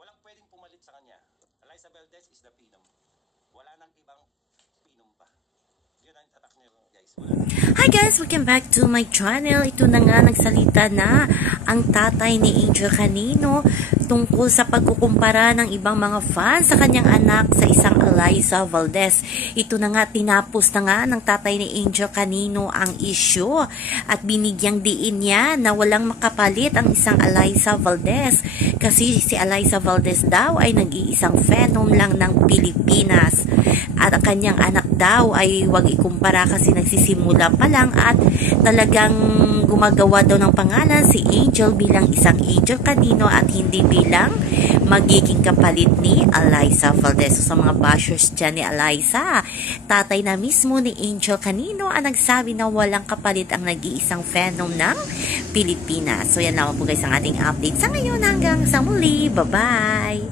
Walang pwedeng pumalit sa kanya. Eliza Valdez is the Pinam. Wala nang ibang Hi guys! Welcome back to my channel. Ito na nga nagsalita na ang tatay ni Angel Canino tungkol sa pagkukumpara ng ibang mga fans sa kanyang anak sa isang Eliza Valdez. Ito na nga tinapos na nga ng tatay ni Angel Canino ang issue at binigyang diin niya na walang makapalit ang isang Eliza Valdez kasi si Eliza Valdez daw ay nag-iisang phenom lang ng Pilipinas at ang kanyang anak daw ay huwag ikumpara kasi nagsisimula pa lang at talagang gumagawa daw ng pangalan si Angel bilang isang Angel kanino at hindi bilang magiging kapalit ni Eliza Valdez. So, sa mga bashers dyan ni Eliza, tatay na mismo ni Angel kanino ang nagsabi na walang kapalit ang nag-iisang phenom ng Pilipinas. So yan lang po guys ang ating update sa ngayon hanggang sa muli. Bye-bye!